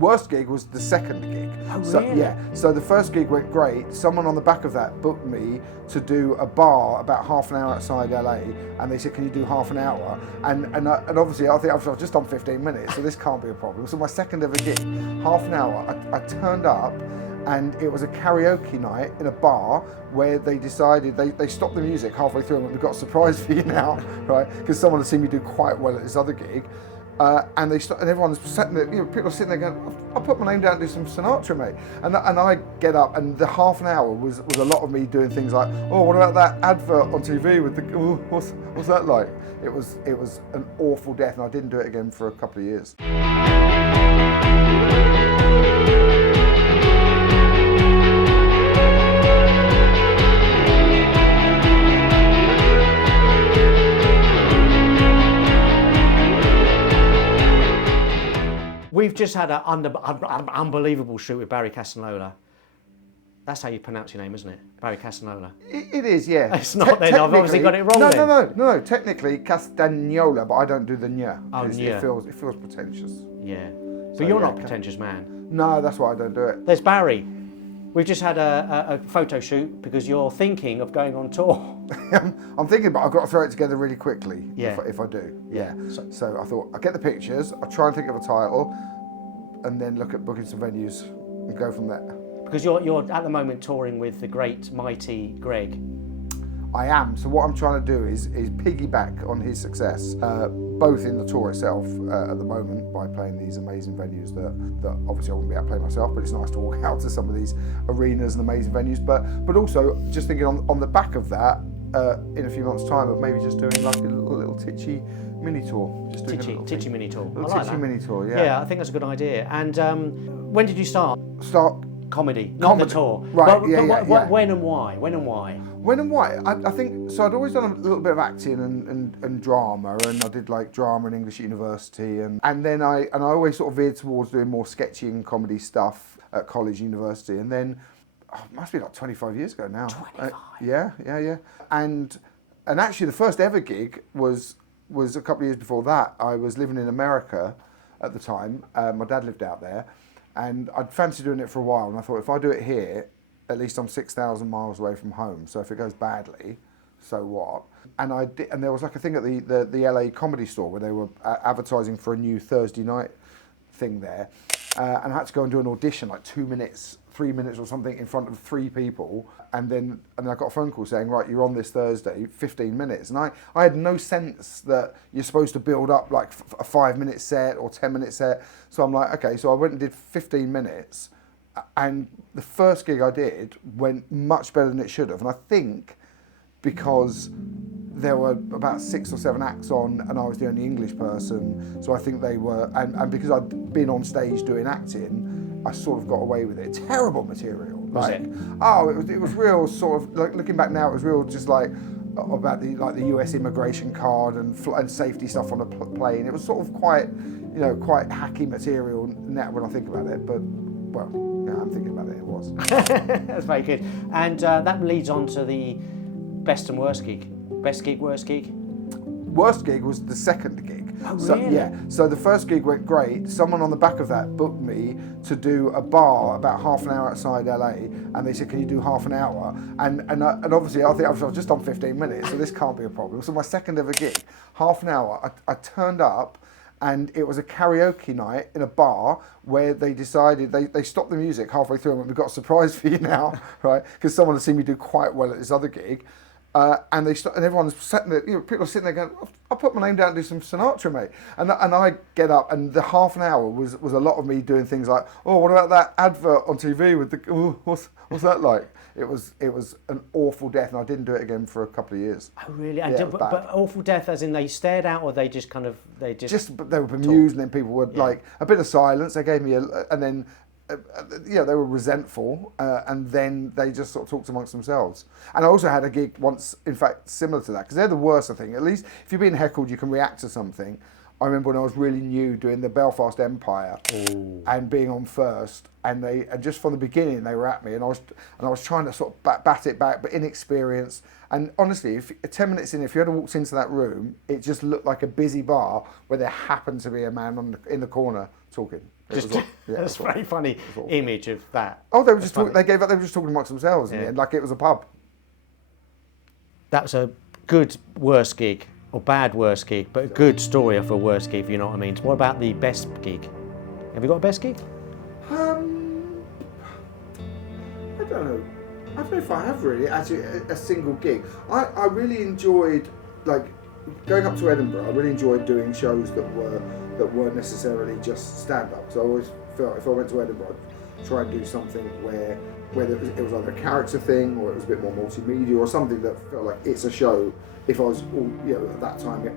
Worst gig was the second gig. Oh, So, really? yeah. So the first gig went great. Someone on the back of that booked me to do a bar about half an hour outside LA, and they said, "Can you do half an hour?" And obviously I think I've just done 15 minutes, so this can't be a problem. So my second ever gig, half an hour. I turned up, and it was a karaoke night in a bar where they decided they stopped the music halfway through and went, "We've got a surprise for you now," right? Because someone had seen me do quite well at this other gig. And everyone's sitting there, people are sitting there going, "I'll put my name down and do some Sinatra, mate." And I get up, and the half an hour was a lot of me doing things like, "Oh, what about that advert on TV with the, oh, what's that like?" It was an awful death, and I didn't do it again for a couple of years. We've just had an unbelievable shoot with Barry Castagnola. That's how you pronounce your name, isn't it? Barry Castagnola. It is, yeah. It's not then, I've obviously got it wrong no, then. No, technically Castagnola, but I don't do the nya. Oh, nya. It feels pretentious. Yeah. But So, you're yeah, not a pretentious man. No, that's why I don't do it. There's Barry. We've just had a photo shoot because you're thinking of going on tour. I'm thinking, but I've got to throw it together really quickly. Yeah. If I do. Yeah. So I thought I'll get the pictures, I'll try and think of a title, and then look at booking some venues and go from there. Because you're at the moment touring with the great, mighty Greg. I am. So what I'm trying to do is piggyback on his success, both in the tour itself at the moment by playing these amazing venues that obviously I wouldn't be able to play myself, but it's nice to walk out to some of these arenas and amazing venues. But also just thinking on the back of that, in a few months' time, of maybe just doing like a little titchy mini tour. Just doing Titchy mini tour. A little I like titchy that. mini tour, yeah. Yeah, I think that's a good idea. And when did you start? Start Comedy, not the tour. Right, But when and why? When and why? When and why? I think, so I'd always done a little bit of acting and drama, and I did like drama in English at university, and then I always sort of veered towards doing more sketchy and comedy stuff at college, university, and then, it must be like 25 years ago now. 25? Yeah. And actually the first ever gig was a couple of years before that. I was living in America at the time. My dad lived out there, and I'd fancied doing it for a while, and I thought, if I do it here, at least I'm 6,000 miles away from home, so if it goes badly, so what? And I did, and there was like a thing at the LA Comedy Store where they were advertising for a new Thursday night thing there, and I had to go and do an audition, like 2 minutes, 3 minutes or something, in front of 3 people, and then I got a phone call saying, right, you're on this Thursday, 15 minutes, and I had no sense that you're supposed to build up like a 5-minute set or 10-minute set, so I'm like, okay, so I went and did 15 minutes, and the first gig I did went much better than it should have, and I think because there were about 6 or 7 acts on, and I was the only English person, so I think they were, and because I'd been on stage doing acting, I sort of got away with it. Terrible material. Like, oh, it was real sort of, like, looking back now, it was real just like about the US immigration card and safety stuff on a plane. It was sort of quite hacky material now when I think about it, but well, yeah, I'm thinking about it, it was. That's very good. And that leads on to the best and worst gig. Best gig, worst gig? Worst gig was the second gig. Oh, So, really? yeah. So the first gig went great. Someone on the back of that booked me to do a bar about half an hour outside LA, and they said, "Can you do half an hour?" And obviously I think I've just done 15 minutes, so this can't be a problem. So my second ever gig, half an hour. I turned up, and it was a karaoke night in a bar where they decided they stopped the music halfway through and went, "We've got a surprise for you now," right? Because someone had seen me do quite well at this other gig. And everyone's sitting there, people are sitting there going, "I'll put my name down and do some Sinatra, mate." And I get up, and the half an hour was a lot of me doing things like, "Oh, what about that advert on TV with the, oh, what's that like?" It was an awful death, and I didn't do it again for a couple of years. Oh, really? Yeah, but awful death as in they stared out, or they just kind of, But they were bemused, and then people would like a bit of silence. They gave me and then. They were resentful, and then they just sort of talked amongst themselves. And I also had a gig once, in fact, similar to that, because they're the worst, I think. At least if you're being heckled, you can react to something. I remember when I was really new doing the Belfast Empire and being on first, and just from the beginning they were at me, and I was trying to sort of bat it back, but inexperienced. And honestly, if 10 minutes in, if you had walked into that room, it just looked like a busy bar where there happened to be a man in the corner talking. That's a very funny image of that. Oh, they were just talking. They gave up. They were just talking amongst themselves in the end, like it was a pub. That was a good worst gig, or bad worst gig, but a good story of a worst gig, if you know what I mean. So what about the best gig? Have you got a best gig? I don't know. I don't know if I have really actually a single gig. I really enjoyed like going up to Edinburgh. I really enjoyed doing shows that weren't necessarily just stand up. So I always felt if I went to Edinburgh, I'd try and do something where it was either a character thing or it was a bit more multimedia or something that felt like it's a show. If I was at that time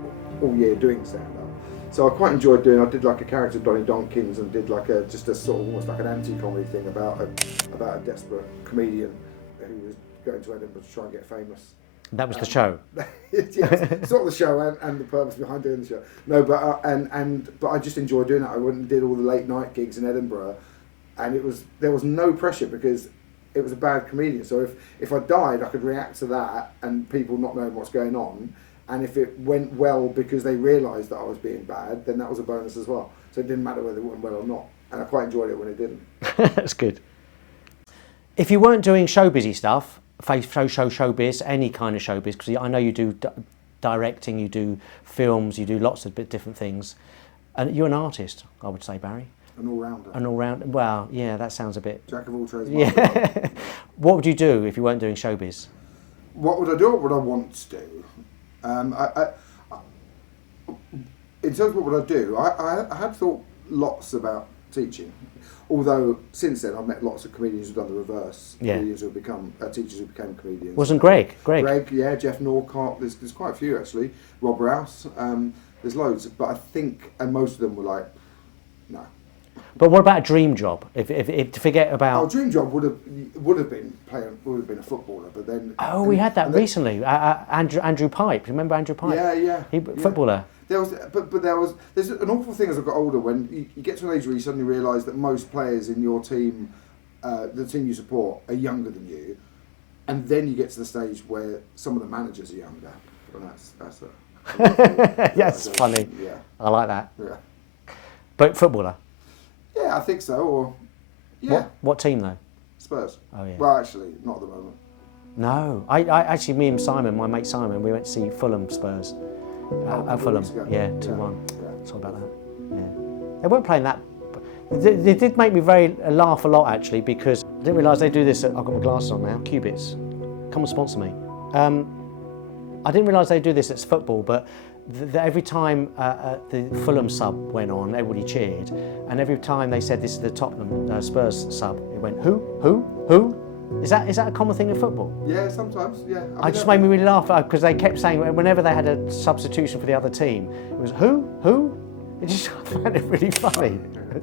all year doing stand up. So I quite enjoyed doing. I did like a character Donnie Donkins and did like just a sort of almost like an anti-comedy thing about a desperate comedian who was going to Edinburgh to try and get famous. That was the show. Yes, sort of the show and the purpose behind doing the show. No, but I just enjoyed doing that. I went and did all the late night gigs in Edinburgh, and there was no pressure because it was a bad comedian. So if I died, I could react to that and people not knowing what's going on. And if it went well because they realised that I was being bad, then that was a bonus as well. So it didn't matter whether it went well or not. And I quite enjoyed it when it didn't. That's good. If you weren't doing showbizy stuff, showbiz, any kind of showbiz, because I know you do directing, you do films, you do lots of different things. And you're an artist, I would say, Barry. An all-rounder. An all-rounder. Well, yeah, that sounds a bit... Jack of all trades. Yeah. What would you do if you weren't doing showbiz? What would I do? What would I want to do? In terms of what would I do, I had thought lots about teaching. Although since then I've met lots of comedians who've done the reverse. Yeah. Comedians who have become teachers who became comedians. Wasn't Greg? Greg, yeah, Jeff Norcott. There's quite a few actually. Rob Rouse. There's loads, but I think and most of them were like, no. But what about a dream job? If to forget about... Our dream job would have been a footballer, but then... Oh, we had that recently. Andrew Pipe. Remember Andrew Pipe? Yeah. Footballer. There's an awful thing as I got older when you get to an age where you suddenly realise that most players in your team, the team you support, are younger than you, and then you get to the stage where some of the managers are younger, and that's funny. Yeah, I like that. Yeah, but footballer. Yeah, I think so. Or yeah. What team though? Spurs. Oh yeah. Well, actually, not at the moment. No, I actually, me and Simon, my mate Simon, we went to see Fulham Spurs. At Fulham, yeah, 2-1. Yeah. Sorry about that. Yeah, they weren't playing that. They did make me laugh a lot actually because I didn't realise they do this. I've got my glasses on now. Cubits, come and sponsor me. I didn't realise they do this at football, but every time the Fulham sub went on, everybody cheered, and every time they said this is the Tottenham Spurs sub, it went who? Is that a common thing in football? Yeah, sometimes. Yeah. I just made me really laugh because they kept saying whenever they had a substitution for the other team, it was who? It just I found it really funny.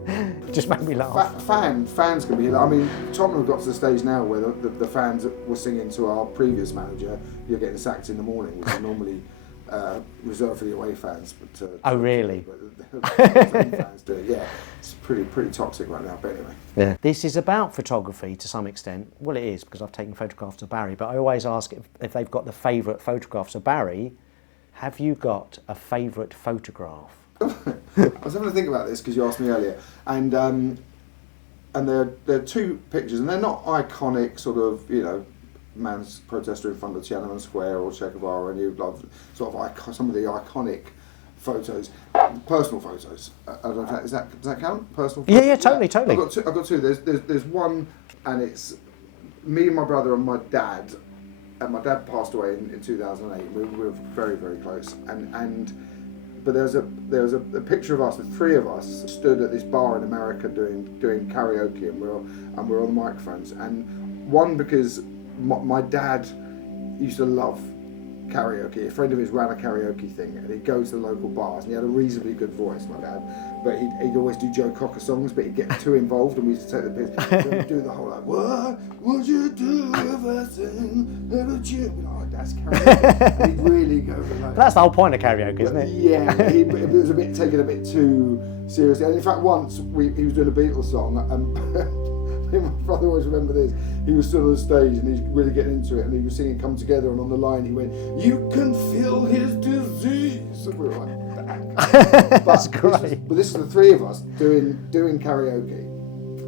It just made me laugh. Fans can be. I mean, Tottenham got to the stage now where the fans were singing to our previous manager, "You're getting sacked in the morning," which is normally reserved for the away fans. But oh really? But the fans do. Yeah, it's pretty toxic right now. But anyway. Yeah. This is about photography to some extent. Well, it is because I've taken photographs of Barry, but I always ask if they've got the favourite photograph. So Barry, have you got a favourite photograph? I was having to think about this because you asked me earlier, and there are two pictures, and they're not iconic sort of man's protester in front of Tiananmen Square or Che Guevara, and you love sort of some of the iconic photos, personal photos. I don't know if does that count? Personal photos? Yeah, totally. I've got two. There's one, and it's me and my brother and my dad. And my dad passed away in 2008. We were very, very close. But there was a picture of us, the three of us, stood at this bar in America doing karaoke, and we're on the microphones. And one because my dad used to love karaoke. A friend of his ran a karaoke thing, and he'd go to the local bars, and he had a reasonably good voice, my dad. But he'd always do Joe Cocker songs, but he'd get too involved, and we used to take the piss. So we'd do the whole like, "What would you do if I sang about you?" Oh, that's karaoke. And he'd really go for like. That's the whole point of karaoke, isn't it? Yeah, it was taken a bit too seriously. And in fact, once he was doing a Beatles song, and my brother always remember this. He was stood on the stage and he's really getting into it, and he was singing "Come Together," and on the line he went, "You can feel his disease." And we were like, That's great. But this is the three of us doing karaoke,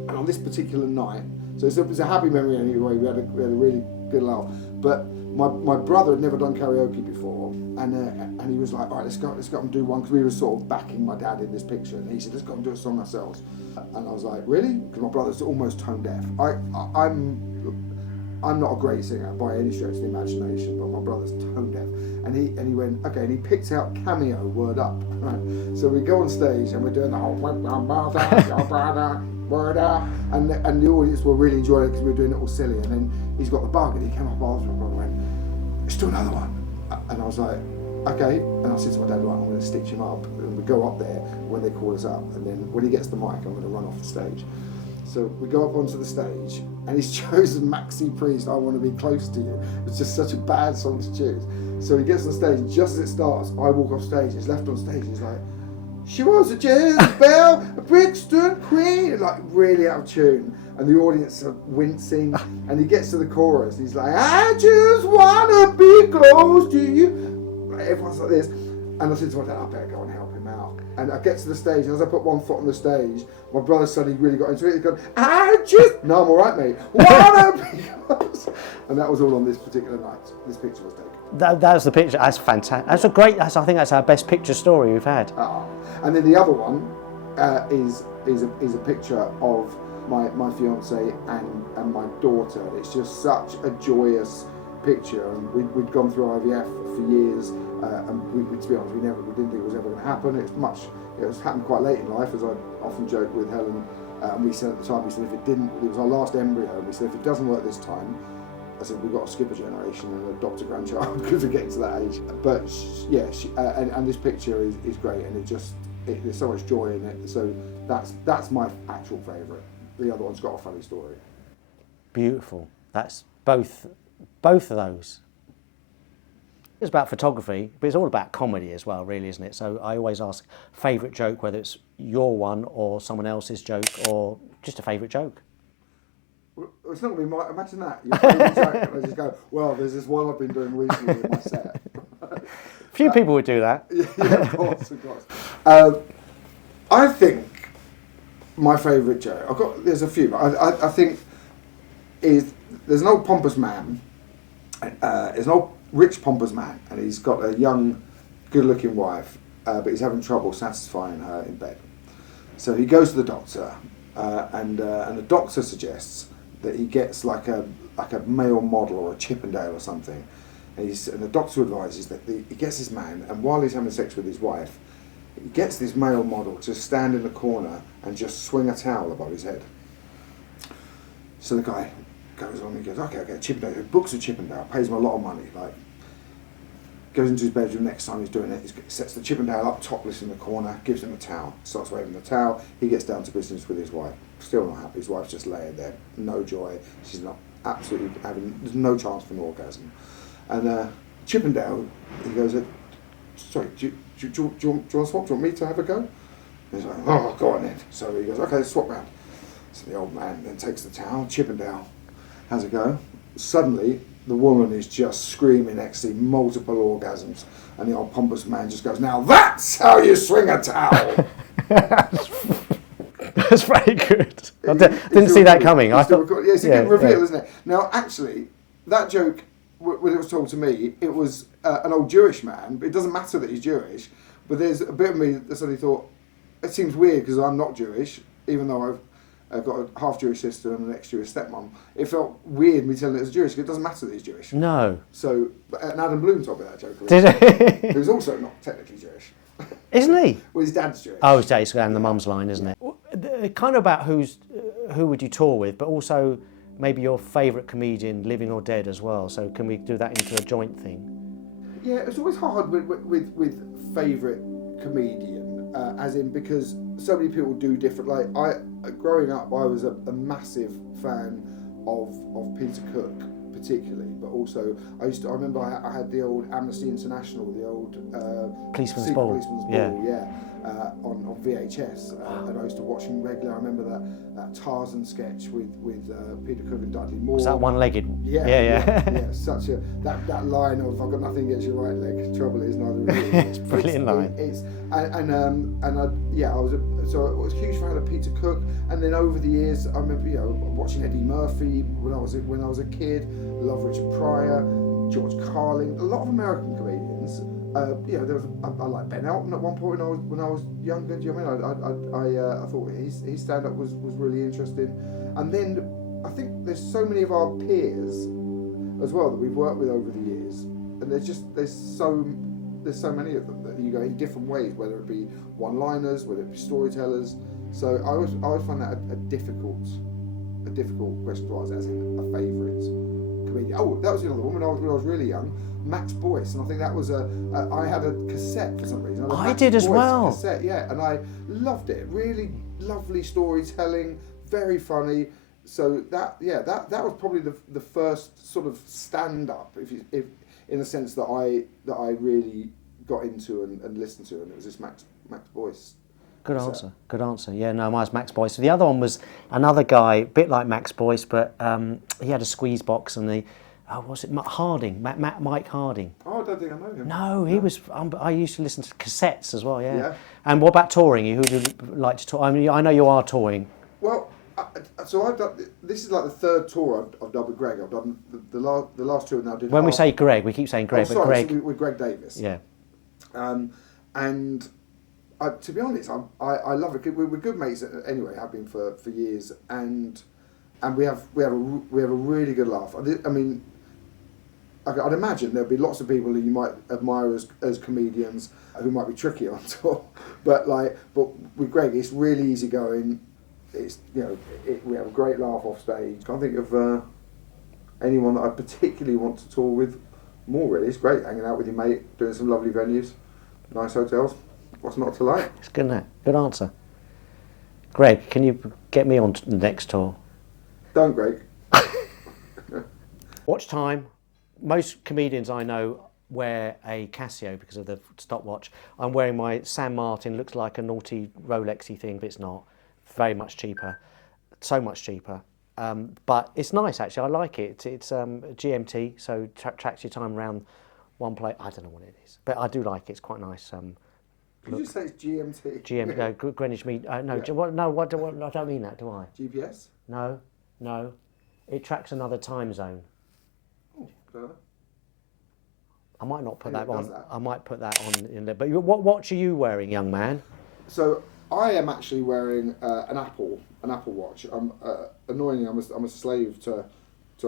and on this particular night, so it's a happy memory anyway. We had a really good laugh. But my brother had never done karaoke before, and he was like, all right, let's go and do one, because we were sort of backing my dad in this picture, and he said, let's go and do a song ourselves. And I was like, really? Because my brother's almost tone deaf. I'm not a great singer by any stretch of the imagination, but my brother's tone deaf. And he went, okay, and he picked out Cameo, Word Up, right? So we go on stage and we're doing the whole word up, and the audience were really enjoying it because we were doing it all silly. And then he's got the bug, and he came up after my brother and went, let's do another one. And I was like, okay. And I said to my dad, right, I'm going to stitch him up. And we go up there when they call us up, and then when he gets the mic, I'm going to run off the stage. So we go up onto the stage, and he's chosen Maxi Priest, I Want to Be Close to You. It's just such a bad song to choose. So he gets on stage, and just as it starts, I walk off stage. He's left on stage, he's like, she was a Jezebel, a Brixton queen, like really out of tune. And the audience are wincing, and he gets to the chorus, and he's like, I just want to be close to you. Like, everyone's like this. And I said to my dad, I better go and help him out. And I get to the stage, and as I put one foot on the stage, my brother suddenly really got into it. He's going, no, I'm all right, mate. Wanna be close. And that was all on this particular night. This picture was taken. That's the picture. That's fantastic. That's a great. I think that's our best picture story we've had. And then the other one is a picture of my fiance and my daughter. It's just such a joyous picture, and we'd gone through IVF for years, and to be honest, we didn't think it was ever going to happen. It was happened quite late in life, as I often joke with Helen. And we said at the time, if it didn't, it was our last embryo. We said if it doesn't work this time, I said we've got to skip a generation and adopt a grandchild because we're getting to that age. But yeah, and this picture is great, and there's so much joy in it. So that's my actual favourite. The other one's got a funny story. Beautiful. That's both of those. It's about photography, but it's all about comedy as well, really, isn't it? So I always ask favourite joke, whether it's your one or someone else's joke, or just a favourite joke. Well, it's not going to be my. Imagine that. Your favourite joke, and I just go, well, there's this one I've been doing recently in my set. Few people would do that. Yeah, of course. I think my favourite joke, there's a few, but I think there's an old pompous man, there's an old rich pompous man, and he's got a young, good-looking wife, but he's having trouble satisfying her in bed. So he goes to the doctor, and the doctor suggests that he gets like a male model or a Chippendale or something, and the doctor advises that he gets this man, and while he's having sex with his wife, he gets this male model to stand in the corner and just swing a towel above his head. So the guy goes on, he goes, okay, Chippendale, he books a Chippendale, pays him a lot of money, like, goes into his bedroom next time he's doing it, he sets the Chippendale up topless in the corner, gives him a towel, starts waving the towel, he gets down to business with his wife, still not happy, his wife's just laying there, no joy, she's not absolutely there's no chance for an orgasm. And Chippendale, he goes, sorry, do you want to swap? Do you want me to have a go? And he's like, oh, go on then. So he goes, okay, let's swap round. So the old man then takes the towel, Chippendale has a go. Suddenly, the woman is just screaming ecstasy, multiple orgasms, and the old pompous man just goes, now that's how you swing a towel. That's very good. I didn't see that coming. I thought, yeah, it's a good reveal, isn't it? Now, actually, that joke, when it was told to me, it was an old Jewish man. It doesn't matter that he's Jewish, but there's a bit of me that suddenly thought, it seems weird because I'm not Jewish, even though I've got a half Jewish sister and an ex-Jewish stepmom. It felt weird me telling it as Jewish because it doesn't matter that he's Jewish. No. So, and Adam Bloom told me that joke. Did he? Who's also not technically Jewish. Isn't he? Well, his dad's Jewish. Oh, his dad's and the mum's line, isn't it? Kind of about who would you tour with, but also maybe your favourite comedian, living or dead, as well. So can we do that into a joint thing? Yeah, it's always hard with favourite comedian, as in because so many people do different. Like growing up, I was a massive fan of Peter Cook, particularly, but also I remember I had the old Amnesty International, the old Policeman's Secret Ball. Policeman's Ball, on VHS, and I used to watch them regularly. I remember that Tarzan sketch with Peter Cook and Dudley Moore. Was that one-legged? Yeah. Such that line of "I've got nothing against your right leg, trouble is neither of you." It's a brilliant line. I was a huge fan of Peter Cook, and then over the years I remember watching Eddie Murphy when I was a kid. I love Richard Pryor, George Carlin, a lot of American comedians. There was I liked Ben Elton at one point when I was younger. Do you know what I mean? I thought his stand up was really interesting, and then I think there's so many of our peers as well that we've worked with over the years, and there's so many of them that you go in different ways, whether it be one-liners, whether it be storytellers. So I always find that a difficult question to answer, as in a favourite comedian. Oh, that was another one when I was really young. Max Boyce, and I think that was I had a cassette for some reason. I did as well. Cassette, yeah, and I loved it. Really lovely storytelling, very funny. So that was probably the first sort of stand up, if in the sense that I really got into and listened to, and it was this Max Boyce. Good answer. Yeah, no, mine was Max Boyce. There was another another guy, a bit like Max Boyce, but he had a squeeze box, and was it Harding? Mike Harding. Oh, I don't think I know him. No, he was. I used to listen to cassettes as well. Yeah. And what about touring? Who would you like to tour? I mean, I know you are touring. Well, so I've done. This is like the third tour I've done with Greg. I've done the last two now. When we say Greg, we keep saying Greg, but Greg. So with Greg Davies. Yeah. And to be honest, I love it. We're good mates anyway. Have been for years, and we have a really good laugh. I mean, I'd imagine there'll be lots of people who you might admire as comedians who might be tricky on tour, but with Greg, it's really easy going. It's we have a great laugh off stage. Can't think of anyone that I particularly want to tour with more. Really, it's great hanging out with your mate, doing some lovely venues, nice hotels. What's not to like? It's good, isn't it? Good answer. Greg, can you get me on the next tour? Don't, Greg. Watch time. Most comedians I know wear a Casio because of the stopwatch. I'm wearing my San Martin, looks like a naughty Rolexy thing, but it's not. Very much cheaper. So much cheaper. But it's nice, actually. I like it. It's GMT, so tracks your time around one place. I don't know what it is, but I do like it. It's quite nice. Did you say it's GMT? GMT, no, Greenwich Mean. No, I don't mean that, do I? GPS? No. It tracks another time zone. Oh, clever. I might not put that on. I might put that on in there. But what watch are you wearing, young man? So I am actually wearing an Apple Watch. Annoyingly, I'm a slave to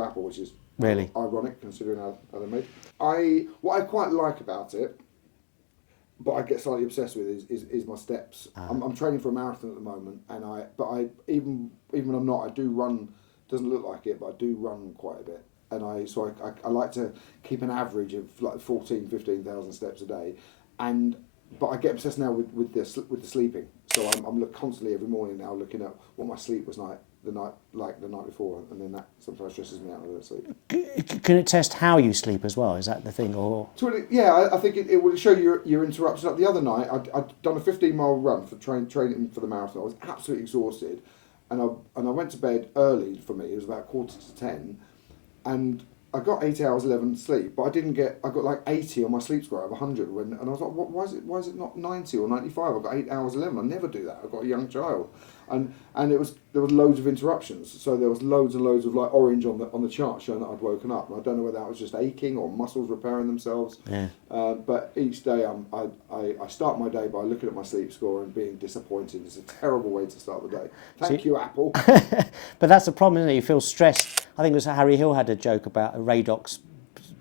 Apple, which is really ironic considering how they're made. What I quite like about it, but I get slightly obsessed with is my steps. I'm training for a marathon at the moment, and even when I'm not, I do run. Doesn't look like it, but I do run quite a bit. And I like to keep an average of like 15,000 steps a day, but I get obsessed now with the sleeping. So I'm constantly every morning now looking at what my sleep was the night before, and then that sometimes stresses me out when I don't sleep. Can it test how you sleep as well? Is that the thing, or? Yeah, I think it will show your interruptions. Like the other night, I'd done a 15-mile run for training for the marathon. I was absolutely exhausted, and I went to bed early. For me, it was about 9:45, and I got 8 hours 11 sleep, but I got like 80 on my sleep score out of 100 and I was like, why is it not 90 or 95? I got 8 hours 11. I never do that. I've got a young child, and there was loads of interruptions. So there was loads and loads of like orange on the chart showing that I'd woken up. And I don't know whether that was just aching or muscles repairing themselves. Yeah. But each day I start my day by looking at my sleep score and being disappointed. It's a terrible way to start the day. Thank you, Apple. But that's the problem, isn't it? You feel stressed. I think it was Harry Hill had a joke about a Radox,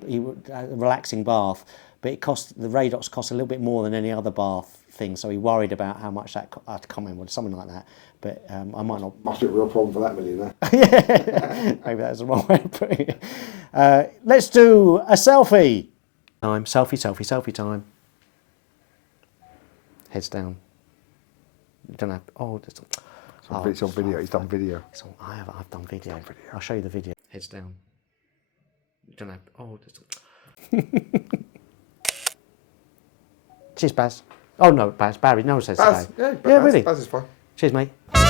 a relaxing bath, but the Radox cost a little bit more than any other bath thing, so he worried about how much that I can't remember, something like that. But I might not. Must be a real problem for that millionaire. Yeah, maybe that's the wrong way of putting it. Let's do a selfie. Selfie time. Heads down. You don't have. Oh, it's on video. He's done video. I've done video. I'll show you the video. Heads down. don't know. Oh, cheers, Baz. Oh no, Baz. Barry. No one says Baz, Barry. yeah, Really. Baz is fine. Cheers, mate.